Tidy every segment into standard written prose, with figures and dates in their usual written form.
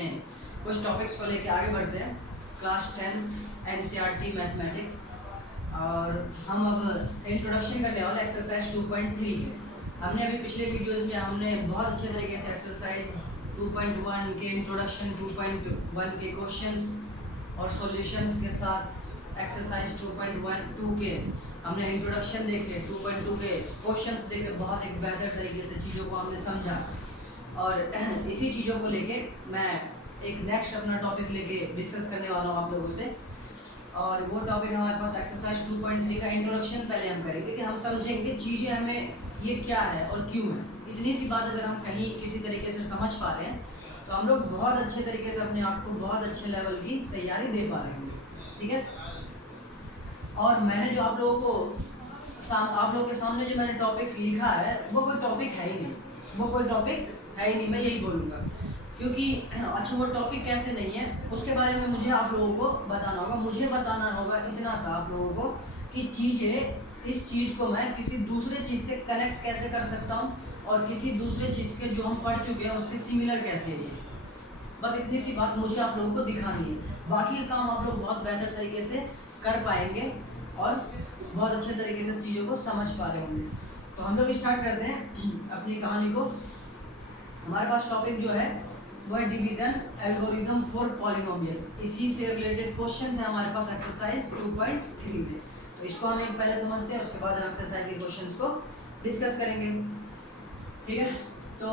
अपने कुछ टॉपिक्स को लेके आगे बढ़ते हैं। क्लास 10 एनसीईआरटी मैथमेटिक्स, और हम अब इंट्रोडक्शन करने वाले एक्सरसाइज 2.3 के। हमने अभी पिछले वीडियोस में हमने बहुत अच्छे तरीके से एक्सरसाइज 2.1 के इंट्रोडक्शन, 2.1 के क्वेश्चंस और सॉल्यूशंस के साथ एक्सरसाइज 2.1 के हमने इंट्रोडक्शन देखे, 2.2 के क्वेश्चंस देखे, बहुत एक बेहतर तरीके से चीज़ों को हमने समझा। और इसी चीज़ों को लेके मैं एक नेक्स्ट अपना टॉपिक लेके डिस्कस करने वाला हूँ आप लोगों से। और वो टॉपिक हमारे पास एक्सरसाइज 2.3 का इंट्रोडक्शन पहले हम करेंगे कि हम समझेंगे चीज़ें हमें ये क्या है और क्यों है। इतनी सी बात अगर हम कहीं किसी तरीके से समझ पा रहे हैं तो हम लोग बहुत अच्छे तरीके से अपने आप को बहुत अच्छे लेवल की तैयारी दे पा रहे हैं, ठीक है। और मैंने जो आप लोगों के सामने जो मैंने टॉपिक्स लिखा है वो कोई टॉपिक है ही नहीं, वो कोई टॉपिक है ही नहीं, मैं यही बोलूँगा। क्योंकि अच्छा, वो टॉपिक कैसे नहीं है उसके बारे में मुझे आप लोगों को बताना होगा। मुझे बताना होगा इतना सा आप लोगों को कि चीज़ें, इस चीज़ को मैं किसी दूसरे चीज़ से कनेक्ट कैसे कर सकता हूँ और किसी दूसरे चीज़ के जो हम पढ़ चुके हैं उसके सिमिलर कैसे है। बस इतनी सी बात मुझे आप लोगों को दिखानी है। बाकी का काम आप लोग बहुत बेहतर तरीके से कर पाएंगे और बहुत अच्छे तरीके से चीज़ों को समझ पा रहे होंगे। तो हम लोग स्टार्ट करते हैं अपनी कहानी को। हमारे पास टॉपिक जो है वो है डिवीजन एल्गोरिदम फॉर पॉलिनोमियल। इसी से रिलेटेड क्वेश्चन है हमारे पास एक्सरसाइज 2.3 में। तो इसको हम एक पहले समझते हैं, उसके बाद हम एक्सरसाइज के क्वेश्चंस को डिस्कस करेंगे, ठीक है। तो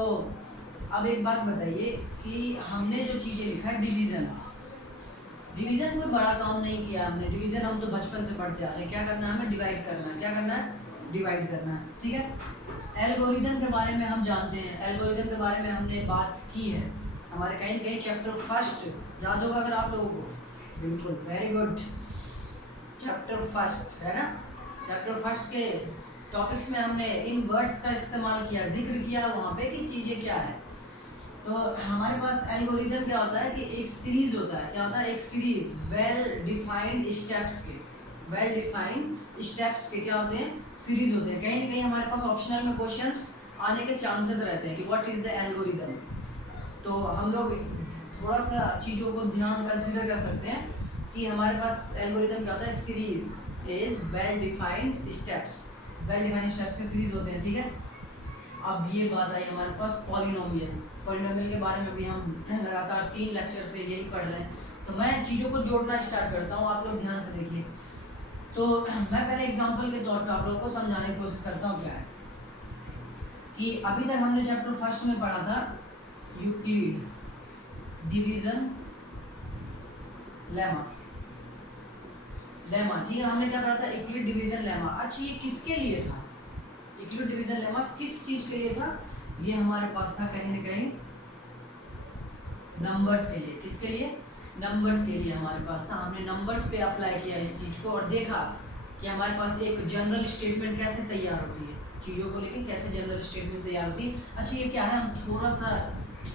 अब एक बात बताइए कि हमने जो चीज़ें लिखा है डिवीज़न कोई बड़ा काम नहीं किया हमने। डिवीज़न हम तो बचपन से पढ़ते आ रहे हैं। क्या करना है हमें? डिवाइड करना है। क्या करना है? डिवाइड करना है, ठीक है। एल्गोरिदम के बारे में हम जानते हैं, एल्गोरिदम के बारे में हमने बात की है हमारे कहीं कहीं चैप्टर फर्स्ट, याद होगा अगर आप लोगों को। बिल्कुल, वेरी गुड। चैप्टर फर्स्ट है ना, चैप्टर फर्स्ट के टॉपिक्स में हमने इन वर्ड्स का इस्तेमाल किया, जिक्र किया वहाँ पे कि चीज़ें क्या है। तो हमारे पास एल्गोरिदम क्या होता है कि एक सीरीज होता है। क्या होता है? एक सीरीज वेल डिफाइंड स्टेप्स के, वेल डिफाइंड स्टेप्स के क्या होते हैं? सीरीज होते हैं। कहीं ना कहीं हमारे पास ऑप्शनल में क्वेश्चंस आने के चांसेस रहते हैं कि व्हाट इज द एल्गोरिदम। तो हम लोग थोड़ा सा चीज़ों को ध्यान कंसिडर कर सकते हैं कि हमारे पास एल्गोरिदम क्या होता है? Series is well defined steps, well defined steps के सीरीज होते हैं, ठीक है। अब ये बात आई हमारे पास पॉलिनोमियल के बारे में भी हम लगातार 3 लेक्चर से यही पढ़ रहे हैं। तो मैं चीज़ों को जोड़ना स्टार्ट करता हूँ, आप लोग ध्यान से देखिए। तो मैं पहले एग्जांपल के तौर पर आप लोगों को समझाने की कोशिश करता हूँ क्या है कि अभी तक हमने चैप्टर फर्स्ट में पढ़ा था यूक्लिड डिवीजन लेमा, ठीक है। हमने क्या पढ़ा था? Euclid division lemma. अच्छा, ये किसके लिए था? यूक्लिड डिवीजन लेमा किस चीज़ के लिए था? ये हमारे पास था कहीं ना कहीं नंबर्स के लिए। किसके लिए? नंबर्स के लिए हमारे पास था। हमने नंबर्स पे अप्लाई किया इस चीज़ को और देखा कि हमारे पास एक जनरल स्टेटमेंट कैसे तैयार होती है, चीज़ों को लेके कैसे जनरल स्टेटमेंट तैयार होती है। अच्छा, ये क्या है? हम थोड़ा सा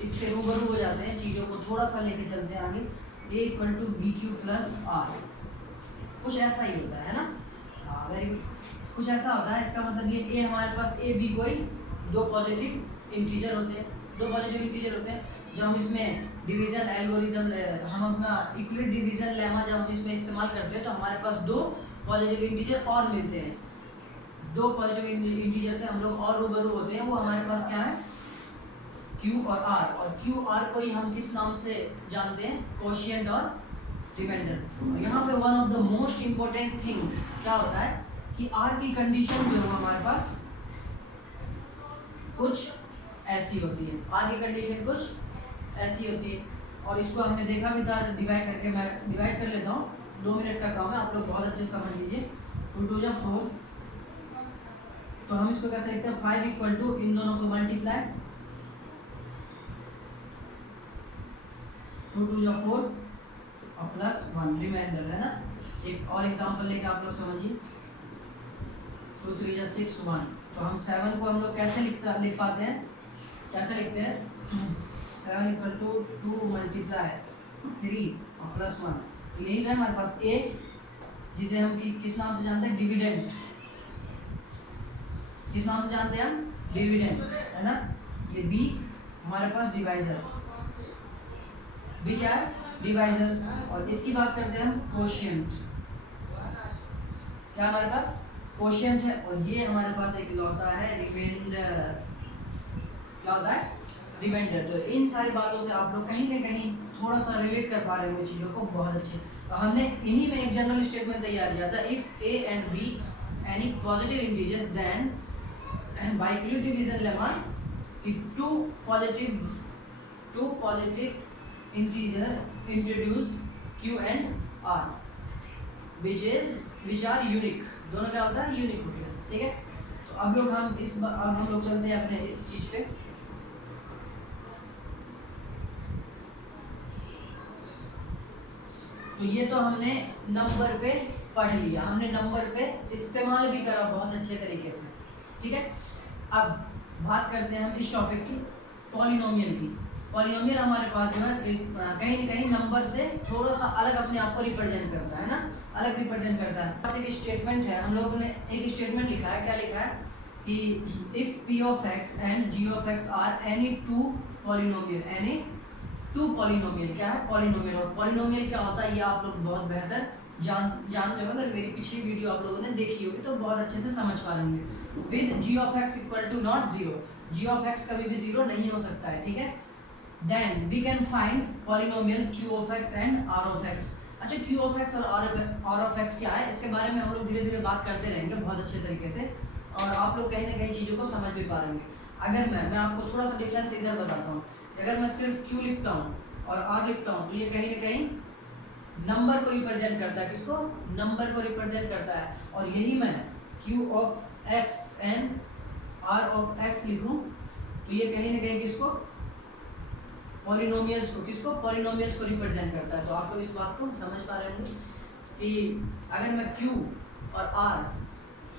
इससे रूबरू हो जाते हैं, चीज़ों को थोड़ा सा लेके चलते हैं आगे। A = BQ + R, कुछ ऐसा ही होता है ना। हाँ, वेरी गुड। कुछ ऐसा होता है। इसका मतलब ये A हमारे पास A B कोई दो पॉजिटिव इंटीजर होते हैं, दो पॉजिटिव इंटीजर होते हैं। जब हम इसमें डिवीजन एल्गोरिदम, हम अपना यूक्लिड डिवीजन लेमा जब हम इसमें इस्तेमाल करते हैं तो हमारे पास दो पॉजिटिव इंटीजर और मिलते हैं। दो पॉजिटिव इंटीजर से हम लोग और रूबरू होते हैं। वो हमारे पास क्या है? Q और R। और Q R को ही हम किस नाम से जानते हैं? कोशिएंट और रिमाइंडर। और यहाँ पे one of the most important thing क्या होता है कि R की कंडीशन जो है हमारे पास कुछ ऐसी होती है। R की कंडीशन कुछ ऐसी होती है और इसको हमने देखा भी था डिवाइड करके। मैं डिवाइड कर लेता हूँ, 2 मिनट का काम है, आप लोग बहुत अच्छे से समझ लीजिए। 2 2 जा 4, तो हम इसको कैसे लिखते हैं? 5 = इन दोनों को मल्टीप्लाई, 2 2 जा 4 और +1 रिमाइंडर है ना। एक और एग्जांपल लेके आप लोग समझिए। 2 3 जा 6 1। तो हम 7 को हम लोग कैसे लिख पाते हैं? कैसे लिखते हैं? 7 = 2 × 3 और +1। तो यही है हमारे पास A, जिसे हम किस नाम से जानते हैं? डिविडेंड। किस नाम से जानते हैं हम? डिविडेंड, है ना। ये B हमारे पास डिवाइजर, बी क्या है, डिवाइजर। और इसकी बात करते हैं हम कोशिएंट, क्या हमारे पास कोशिएंट है। और ये हमारे पास एक होता है रिमाइंडर, क्या होता है, रिमाइंडर। तो इन सारी बातों से आप लोग कहीं ना कहीं थोड़ा सा रिलेट कर पा रहे होंगे चीज़ों को, बहुत अच्छे। तो हमने इन्हीं में एक जनरल स्टेटमेंट तैयार किया था, if A and B any positive integers then by Euclid division lemma कि two positive integer introduce Q and R which are unique. दोनों क्या होता है, यूनिक होते हैं, ठीक है। तो अब हम लोग चलते हैं अपने इस चीज पे। तो ये तो हमने नंबर पे पढ़ लिया, हमने नंबर पे इस्तेमाल भी करा बहुत अच्छे तरीके से, ठीक है। अब बात करते हैं हम इस टॉपिक की, पॉलिनोमियल की। पॉलिनोमियल हमारे पास जो है कहीं ना कहीं नंबर से थोड़ा सा अलग अपने आप को रिप्रेजेंट करता है ना, अलग रिप्रेजेंट करता है। एक स्टेटमेंट है, हम लोगों ने एक स्टेटमेंट लिखा है, क्या लिखा है कि if P of X and G of X are any two polynomial, any two polynomial, क्या है, पॉलिनोमियल। और पॉलिनोमियल क्या होता है ये आप लोग बहुत बेहतर जानते हो, अगर मेरी पिछली वीडियो आप लोगों ने देखी होगी तो बहुत अच्छे से समझ पा रहे होंगे। With G of X equal to not zero, G of X कभी भी जीरो नहीं हो सकता है, ठीक है। Then we can find polynomial Q of X and R of X. अच्छा, क्यू ऑफ एक्स और आर ऑफ एक्स क्या है, इसके बारे में हम लोग धीरे धीरे बात करते रहेंगे बहुत अच्छे तरीके से, और आप लोग कहीं ना कहीं चीज़ों को समझ भी पा रहे होंगे। अगर मैं आपको थोड़ा सा डिफरेंस इधर बताता हूँ, अगर मैं सिर्फ क्यू लिखता हूँ और आर लिखता हूँ तो ये कहीं ना कहीं नंबर को रिप्रेजेंट करता है, किसको, नंबर को रिप्रेजेंट करता है। और यही मैं Q of X and R of X लिखूं तो ये कहीं ना कहीं किसको, पॉलिनोमियल्स को, किसको, पॉलिनोमियल्स को रिप्रेजेंट करता है। तो आप लोग इस बात को समझ पा रहे होंगे कि अगर मैं क्यू और आर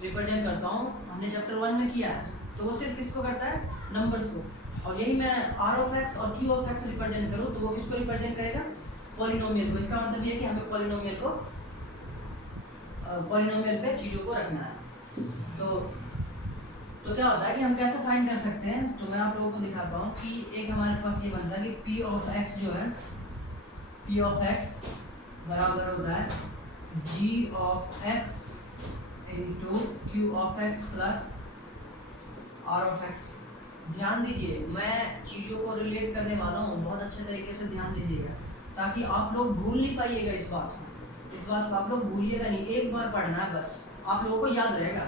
रिप्रेजेंट करता हूँ, हमने चैप्टर 1 में किया है, तो वो सिर्फ किसको करता है, नंबर्स को। और यही मैं आर ऑफ एक्स और क्यू ऑफ एक्स रिप्रेजेंट करूँ तो वो किसको रिप्रेजेंट करेगा, पॉलिनोमियल को। इसका मतलब ये है कि हमें पॉलिनोमियल को, पॉलिनोमियल पे चीज़ों को रखना है। तो क्या होता है कि हम कैसे फाइंड कर सकते हैं, तो मैं आप लोगों को दिखाता हूँ कि एक हमारे पास ये बनता है कि पी ऑफ एक्स जो है, पी ऑफ एक्स बराबर होता है g of x into q of x plus are of x. ध्यान दीजिए, मैं चीज़ों को रिलेट करने वाला हूँ, बहुत अच्छे तरीके से ध्यान दीजिएगा ताकि आप लोग भूल नहीं पाइएगा इस बात को आप लोग भूलिएगा नहीं। एक बार पढ़ना है बस, आप लोगों को याद रहेगा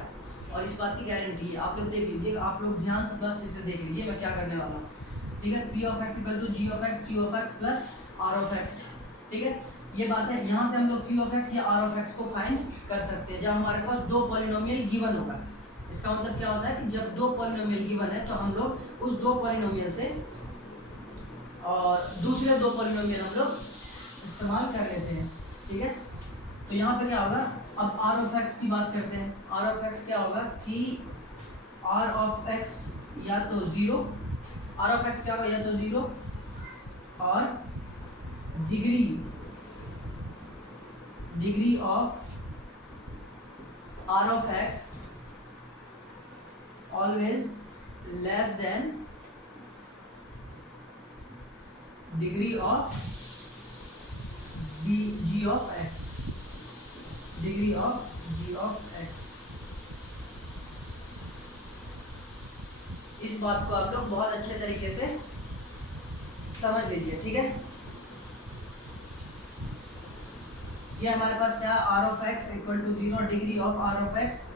और इस बात की गारंटी है। आप लोग देख लीजिए, आप लोग ध्यान से बस इसे देख लीजिए मैं क्या करने वाला हूँ, ठीक है। P of X equal to G of X Q of x plus are of X, ठीक है। ये बात है, यहाँ से हम लोग क्यू ऑफ एक्स या आर ऑफ एक्स को फाइंड कर सकते हैं जब हमारे पास दो पॉलिनोमियल गिवन होगा। इसका मतलब क्या होता है कि जब दो पॉलिनोमियल गिवन है तो हम लोग उस दो पॉलिनोमियल से और दूसरे दो पॉलिनोमियल हम लोग इस्तेमाल कर लेते हैं, ठीक है। तो यहाँ पे क्या होगा, अब आर ऑफ एक्स की बात करते हैं। आर ऑफ एक्स क्या होगा कि आर ऑफ एक्स या तो ज़ीरो, आर ऑफ एक्स क्या होगा, या तो ज़ीरो और degree of are of X always less than degree of ji of X, degree of ji of X. इस बात को आप लोग बहुत अच्छे तरीके से समझ लीजिए, ठीक है। ये हमारे पास क्या, R of X equal to zero, degree of are of X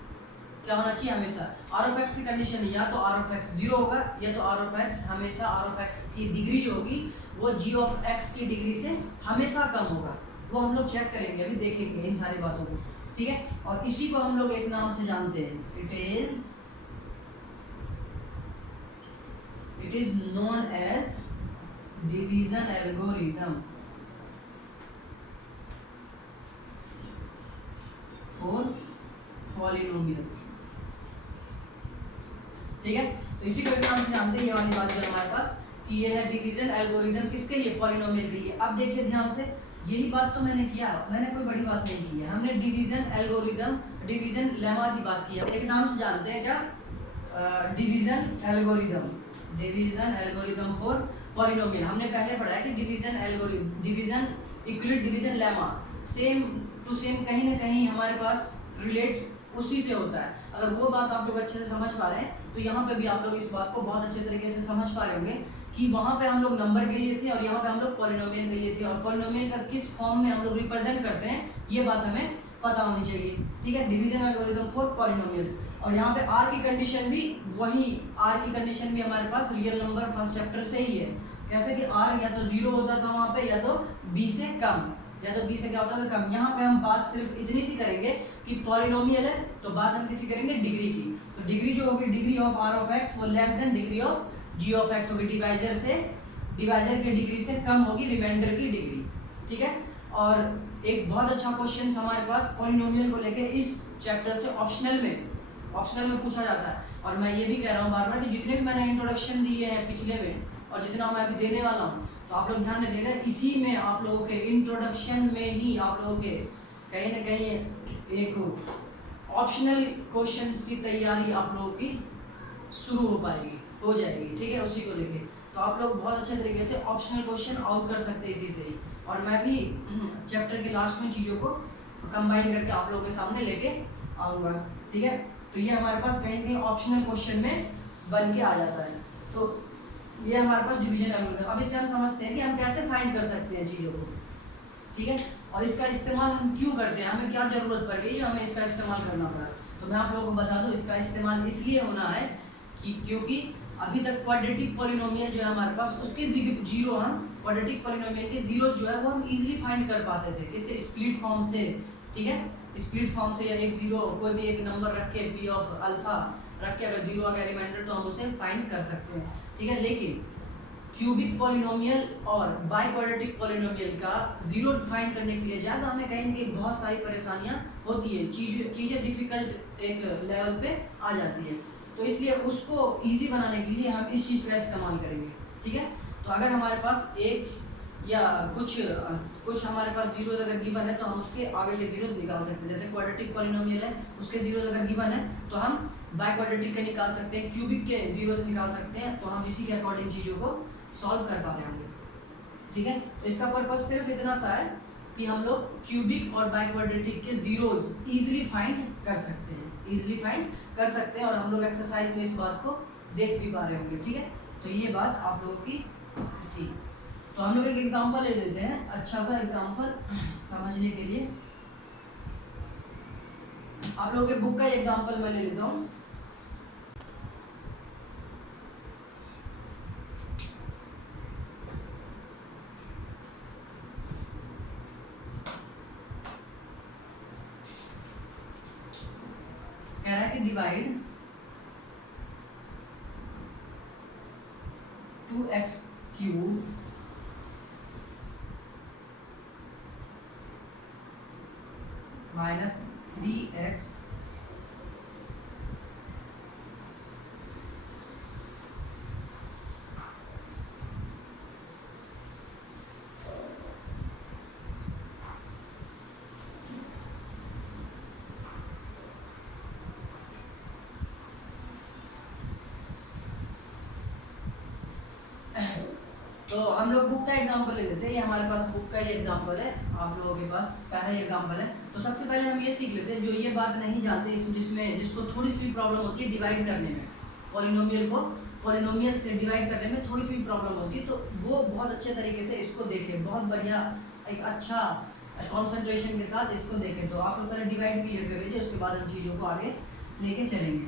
क्या होना चाहिए, हमेशा आर ऑफ एक्स की कंडीशन या तो आर ऑफ एक्स जीरो होगा या तो आर ऑफ एक्स हमेशा, आर ऑफ एक्स की डिग्री जो होगी वो जी ऑफ एक्स की डिग्री से हमेशा कम होगा। वो हम लोग चेक करेंगे, अभी देखेंगे इन सारी बातों को, ठीक है। और इसी को हम लोग एक नाम से जानते हैं, it is known as division algorithm for polynomial, ठीक है। तो इसी को एक नाम से जानते हैं, ये वाली बात जो हमारे पास कि ये है डिवीजन एल्गोरिथम, किसके लिए, पॉलिनोमियल के लिए। अब देखिए ध्यान से, यही बात तो मैंने किया, मैंने कोई बड़ी बात नहीं की है, हमने डिवीजन एल्गोरिथम, डिवीजन लेमा की बात की है। एक नाम से जानते हैं क्या, division algorithm, division algorithm for polynomial हमने पहले पढ़ा है कि division algorithm, division Euclid division lemma same to same कहीं ना कहीं हमारे पास रिलेट उसी से होता है। अगर वो बात आप लोग अच्छे से समझ पा रहे हैं तो यहाँ पे भी आप लोग इस बात को बहुत अच्छे तरीके से समझ पा रहे होंगे कि वहाँ पे हम लोग नंबर के लिए थे और यहाँ पे हम लोग पॉलिनोमियल के लिए थे, और पॉलिनोमियल का किस फॉर्म में हम लोग रिप्रेजेंट करते हैं ये बात हमें पता होनी चाहिए। ठीक है, डिवीजन एल्गोरिथम फॉर पॉलिनोमियल्स। और यहाँ पे आर की कंडीशन भी वही, आर की कंडीशन भी हमारे पास रियल नंबर फर्स्ट चैप्टर से ही है। जैसे कि आर या तो 0 होता था वहाँ पे, या तो b से कम, या तो b से क्या होता था कम। यहाँ पे हम बात सिर्फ इतनी सी करेंगे कि पॉलिनोमियल है तो बात हम किसी करेंगे डिग्री की। तो डिग्री जो होगी degree of are of x वो less than degree of ji of x होगी, डिवाइजर से, डिवाइजर के डिग्री से कम होगी रिमाइंडर की डिग्री। ठीक है, और एक बहुत अच्छा क्वेश्चन हमारे पास पॉलिनोमियल को लेके इस चैप्टर से ऑप्शनल में पूछा जाता है। और मैं ये भी कह रहा हूँ बार बार कि जितने भी मैंने इंट्रोडक्शन दिए हैं पिछले में और जितना मैं अभी देने वाला हूँ, तो आप लोग ध्यान रखिएगा इसी में आप लोगों के इंट्रोडक्शन में ही आप लोगों के कहीं ना कहीं एक ऑप्शनल क्वेश्चंस की तैयारी आप लोगों की शुरू हो जाएगी। ठीक है, उसी को लेके तो आप लोग बहुत अच्छे तरीके से ऑप्शनल क्वेश्चन आउट कर सकते हैं इसी से ही। और मैं भी चैप्टर के लास्ट में चीज़ों को कंबाइन करके आप लोगों के सामने लेके आऊँगा। ठीक है, तो ये हमारे पास कहीं कहीं ऑप्शनल क्वेश्चन में बन के आ जाता है। तो ये हमारे पास डिवीजन एल्गोरिथम। अब इसे हम समझते हैं कि हम कैसे फाइंड कर सकते हैं चीज़ों को। ठीक है, और इसका इस्तेमाल हम क्यों करते हैं, हमें क्या ज़रूरत पड़ गई जो हमें इसका इस्तेमाल करना पड़ा। तो मैं आप लोगों को बता दूँ इसका इस्तेमाल इसलिए होना है कि क्योंकि अभी तक क्वाड्रेटिक पॉलिनोमियल जो है हमारे पास उसके जीरो, हम क्वाड्रेटिक पॉलिनोमियल के जीरो जो है वो हम इजीली फाइंड कर पाते थे किससे, स्प्लिट फॉर्म से। ठीक है, स्प्लिट फॉर्म से, या एक जीरो कोई भी एक नंबर रख के पी ऑफ अल्फा रख के अगर जीरो आ गया रिमाइंडर तो हम उसे फाइंड कर सकते हैं। ठीक है, लेकिन क्यूबिक पॉलिनोमियल और बाई क्वाड्रेटिक पॉलिनोमियल का जीरो फाइंड करने के लिए जाए तो हमें कहीं कि बहुत सारी परेशानियां होती है, चीज़ें डिफिकल्ट एक लेवल पे आ जाती है। तो इसलिए उसको इजी बनाने के लिए हम इस चीज़ का इस्तेमाल करेंगे। ठीक है, तो अगर हमारे पास एक या कुछ हमारे पास जीरोज अगर गिवन है तो हम उसके आगे के जीरोज निकाल सकते हैं। जैसे क्वाड्रेटिक पॉलिनोमियल है उसके जीरोज अगर गिवन है तो हम बाई क्वाड्रेटिक के निकाल सकते हैं, क्यूबिक के जीरोज निकाल सकते हैं। तो हम इसी के अकॉर्डिंग चीज़ों को सॉल्व कर पा रहे होंगे। ठीक है, तो इसका पर्पस सिर्फ इतना सा है कि हम लोग क्यूबिक और बाई क्वाड्रेटिक के जीरोज इजीली फाइंड कर सकते हैं, और हम लोग एक्सरसाइज में इस बात को देख भी पा रहे होंगे। ठीक है, तो ये बात आप लोगों की थी। तो हम लोग एक एग्जांपल ले लेते हैं, अच्छा सा एग्जांपल समझने के लिए। आप लोगों के बुक का एग्जांपल मैं ले लेता हूँ। कह रहा है कि divide 2x cube minus 3x तो हम लोग बुक का एग्जांपल ले लेते हैं। ये हमारे पास बुक का ही एग्जांपल है, आप लोगों के पास पहला ही एग्जांपल है। तो सबसे पहले हम ये सीख लेते हैं, जो ये बात नहीं जानते जिसको थोड़ी सी भी प्रॉब्लम होती है डिवाइड करने में, पॉलिनोमियल को पॉलिनोमियल से डिवाइड करने में थोड़ी सी भी प्रॉब्लम होती है, तो वो बहुत अच्छे तरीके से इसको देखें, बहुत बढ़िया एक अच्छा कॉन्सेंट्रेशन के साथ इसको देखें। तो आप लोग पहले डिवाइड क्लियर कर लीजिए, उसके बाद हम चीज़ों को आगे लेके चलेंगे।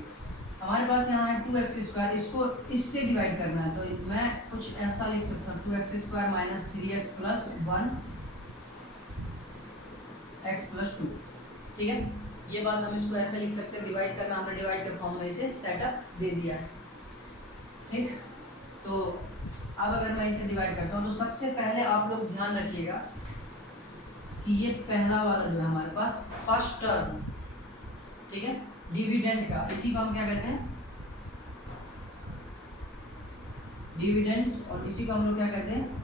हमारे पास यहाँ है 2x², इसको इससे डिवाइड करना है। तो मैं कुछ ऐसा लिख सकता हूँ 2x² minus 3x plus 1 x plus 2। ठीक है, ये बात हम इसको ऐसे लिख सकते हैं, डिवाइड करना हमने डिवाइड के फॉर्म में इसे सेटअप दे दिया है। ठीक, तो अब अगर मैं इसे डिवाइड करता हूँ तो सबसे पहले आप लोग ध्यान रखिएगा कि ये पहला वाला जो है हमारे पास फर्स्ट टर्म, ठीक है, डिविडेंड का, इसी को हम क्या कहते हैं, डिविडेंड, और इसी को हम लोग क्या कहते हैं,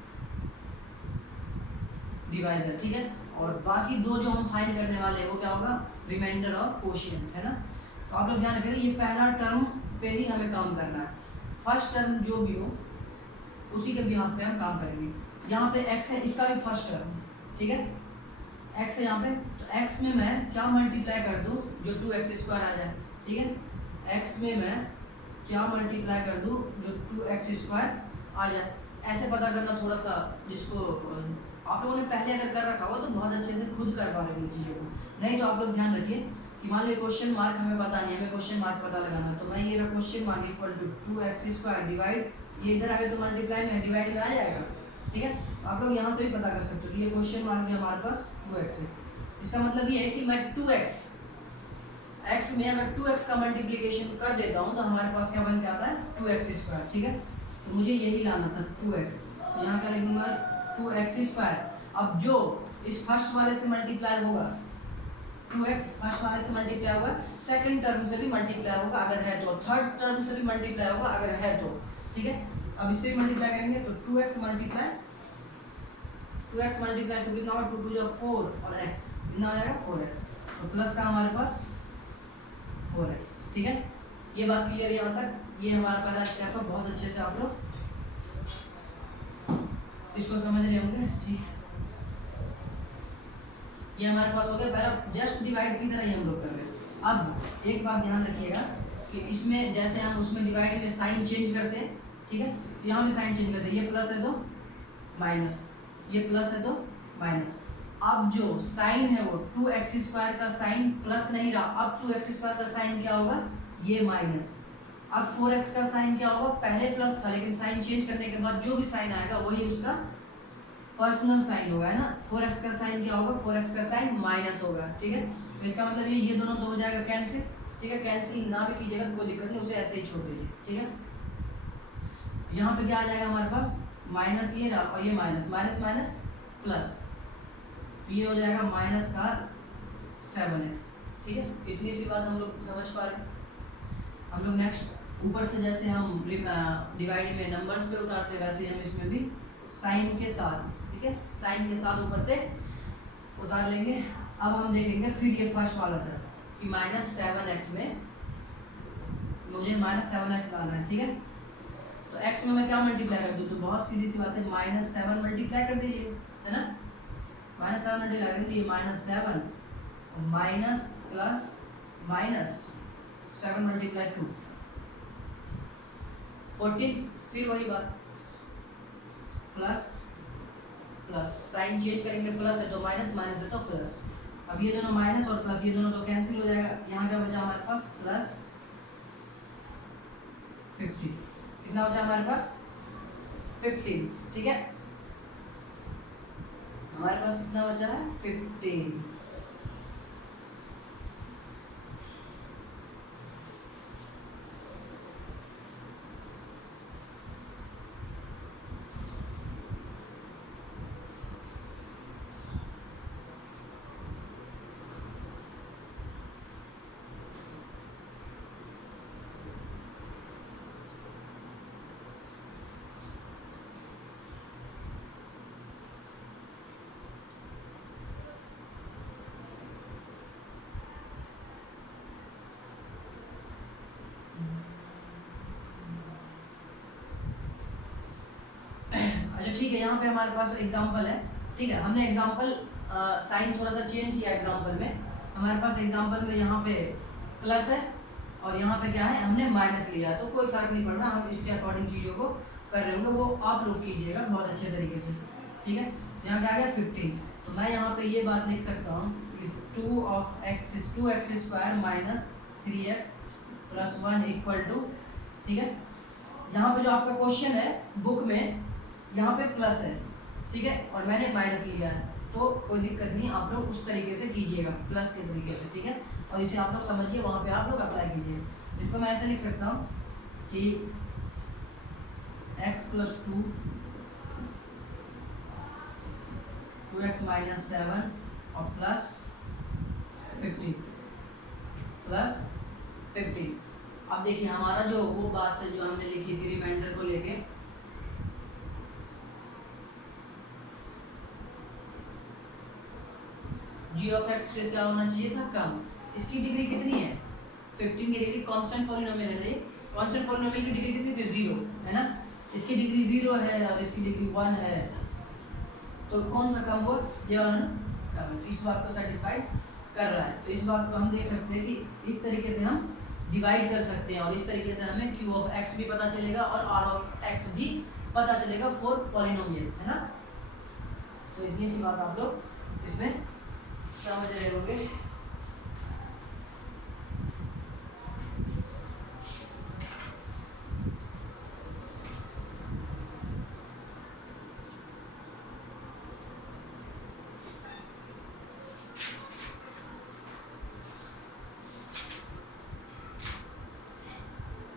डिवाइजर। ठीक है, और बाकी दो जो हम फाइंड करने वाले हैं वो क्या होगा, रिमाइंडर और कोशिएंट, है ना। तो आप लोग ध्यान रखिएगा ये पहला टर्म पे ही हमें काम करना है। फर्स्ट टर्म जो भी हो उसी के बिहाफ पे हम काम करेंगे। यहाँ पे x है, इसका भी फर्स्ट टर्म, ठीक है, x है यहाँ पे, तो x में मैं क्या मल्टीप्लाई कर दूँ जो 2x² आ जाए, ठीक है, x में मैं क्या मल्टीप्लाई कर दूँ जो 2x² आ जाए। ऐसे पता करना थोड़ा सा, जिसको आप लोगों ने पहले अगर कर रखा हो तो बहुत अच्छे से खुद कर पा रहे हो चीज़ों को, नहीं तो आप लोग ध्यान रखिए कि मान लो क्वेश्चन मार्क हमें पता नहीं है, हमें क्वेश्चन मार्क पता लगाना, तो मैं ये question mark equal to 2x² divide, ये इधर आगे तो मल्टीप्लाई में डिवाइड में आ जाएगा, ठीक है, आप लोग यहाँ से भी पता कर सकते हो। तो ये क्वेश्चन मार्क में हमारे पास 2x है, इसका मतलब ये है कि मैं 2x x में अगर 2x का मल्टीप्लिकेशन कर देता हूँ तो हमारे पास क्या बन के आता है 2x², ठीक है, तो मुझे यही लाना था 2x, तो यहाँ क्या लिखूंगा 2x²। अब जो इस फर्स्ट वाले से मल्टीप्लाई होगा 2x फर्स्ट वाले से मल्टीप्लाई होगा, सेकंड टर्म से भी मल्टीप्लाई होगा अगर है तो, थर्ड टर्म से भी मल्टीप्लाई होगा अगर है तो, ठीक है। अब इससे भी मल्टीप्लाई करेंगे तो 2x मल्टीप्लाई टू कितना होगा 2 2 4 और x कितना आ जाएगा 4x, तो प्लस का हमारे पास 4x, ठीक है। ये बात क्लियर है यहाँ तक, ये हमारा पहला स्टेप है, बहुत अच्छे से आप लोग इसको समझ रहे होंगे, ठीक। ये हमारे पास हो गया पहला, जस्ट डिवाइड की तरह ही हम लोग कर रहे हैं। अब एक बात ध्यान रखिएगा कि इसमें जैसे हम उसमें डिवाइड में साइन चेंज करते हैं, ठीक है, यहाँ भी साइन चेंज करते हैं, ये प्लस है तो माइनस, ये प्लस है तो माइनस। अब जो साइन है वो 2x² का साइन प्लस नहीं रहा, अब 2x² का साइन क्या होगा ये माइनस। अब 4x का साइन क्या होगा, पहले प्लस था लेकिन साइन चेंज करने के बाद जो भी साइन आएगा वही उसका पर्सनल साइन होगा, है ना। 4x का साइन क्या होगा, 4x का साइन माइनस होगा, ठीक है। तो इसका मतलब ये दोनों तो हो जाएगा कैंसिल, ठीक है, कैंसिल ना भी कीजिएगा कोई दिक्कत नहीं, उसे ऐसे ही छोड़ दीजिए, ठीक है। यहाँ पे क्या आ जाएगा हमारे पास माइनस ये रहा और ये माइनस, माइनस माइनस प्लस, ये हो जाएगा माइनस का 7x, ठीक है। इतनी सी बात हम लोग समझ पा रहे हैं। हम लोग नेक्स्ट ऊपर से जैसे हम डिवाइड में नंबर्स पे उतारते वैसे हम इसमें भी साइन के साथ, ठीक है, साइन के साथ ऊपर से उतार लेंगे। अब हम देखेंगे फिर ये फर्स्ट वाला था कि -7x में मुझे -7x लाना है, ठीक है। तो x में मैं क्या मल्टीप्लाई कर दूँ, तो बहुत सीधी सी बात है -7 मल्टीप्लाई कर दीजिए, है ना, -7 मल्टीप्लाई कर दीजिए, -7 माइनस प्लस माइनस 7 मल्टीप्लाई 2 14, फिर वही बात प्लस प्लस, साइन चेंज करेंगे, प्लस है तो माइनस, माइनस है तो प्लस। अब ये दोनों माइनस और प्लस ये दोनों तो कैंसिल हो जाएगा, यहाँ क्या बचा हमारे पास प्लस 50, कितना बचा हमारे पास 15, ठीक है, हमारे पास कितना बचा है 15। अच्छा ठीक है, यहाँ पे हमारे पास एग्जांपल है, ठीक है, हमने एग्जांपल साइन थोड़ा सा चेंज किया एग्जांपल में, हमारे पास एग्जांपल में यहाँ पे प्लस है और यहाँ पे क्या है हमने माइनस लिया, तो कोई फर्क नहीं पड़ना, हम इसके अकॉर्डिंग चीज़ों को कर रहे होंगे, वो आप लोग कीजिएगा बहुत अच्छे तरीके से, ठीक है। यहाँ क्या आ गया 15, तो मैं यहाँ पे ये बात लिख सकता हूँ कि 2x² minus 3x plus 1 equal to, ठीक है। यहाँ पे जो आपका क्वेश्चन है बुक में यहाँ पे प्लस है, ठीक है, और मैंने माइनस लिया है, तो कोई दिक्कत नहीं, आप लोग उस तरीके से कीजिएगा प्लस के तरीके से, ठीक है, और इसे आप लोग समझिए, वहाँ पे आप लोग अप्लाई कीजिए। इसको मैं ऐसे लिख सकता हूँ कि x प्लस 2x माइनस 7 और प्लस 15। अब देखिए हमारा जो वो बात जो हमने लिखी थी रिमाइंडर को लेके, g ऑफ x क्या होना चाहिए था कम, इसकी डिग्री कितनी है 15 की डिग्री, कांस्टेंट पॉलिनोमियल है, कांस्टेंट पॉलिनोमियल की डिग्री कितनी थी 0, है ना। इसकी डिग्री 0 है और इसकी डिग्री 1 है, तो कौन सा कम हुआ, ये वाला ना कम, इस बात को सेटिस्फाइड कर रहा है। तो इस बात को हम देख सकते हैं कि इस तरीके से हम डिवाइड कर सकते हैं और इस तरीके से हमें q ऑफ x भी पता चलेगा और r ऑफ x भी पता चलेगा फॉर पॉलिनोमियल, है ना। तो इतनी सी बात आप लोग इसमें समझ रहे होंगे।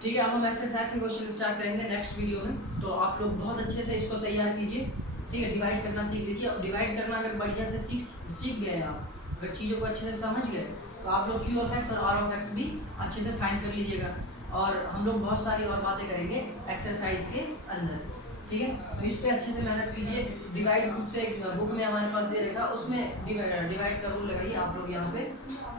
ठीक है, अब हम एक्सरसाइज के क्वेश्चन स्टार्ट करेंगे नेक्स्ट वीडियो में। तो आप लोग बहुत अच्छे से इसको तैयार कीजिए, ठीक है। डिवाइड करना सीख लीजिए और डिवाइड करना अगर बढ़िया से सीख गए आप, अगर चीज़ों को अच्छे से समझ गए, तो आप लोग q ऑफ x और r ऑफ x भी अच्छे से फाइंड कर लीजिएगा। और हम लोग बहुत सारी और बातें करेंगे एक्सरसाइज के अंदर, ठीक है। तो इस पर अच्छे से मेहनत कीजिए। डिवाइड खुद से बुक में हमारे पास दे रखा, उसमें डिवाइड का रूल लगाइए, आप लोग यहाँ पे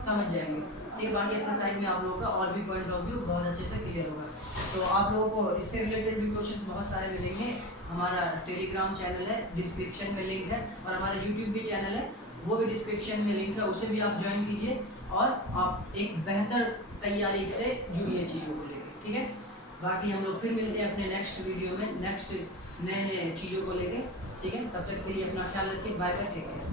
समझ जाएंगे, ठीक है। बाकी एक्सरसाइज में आप लोगों का और भी पॉइंट ऑफ व्यू बहुत अच्छे से क्लियर होगा। तो आप लोगों को इससे रिलेटेड भी क्वेश्चंस बहुत सारे मिलेंगे। हमारा टेलीग्राम चैनल है, डिस्क्रिप्शन में लिंक है, और हमारा यूट्यूब भी चैनल है, वो भी डिस्क्रिप्शन में लिंक है, उसे भी आप ज्वाइन कीजिए और आप एक बेहतर तैयारी से जुड़िए चीज़ों को लेकर, ठीक है। बाकी हम लोग फिर मिलते हैं अपने नेक्स्ट वीडियो में, नेक्स्ट नए चीज़ों को लेकर, ठीक है। तब तक के लिए अपना ख्याल रखिए, बाय बाय, टेक केयर।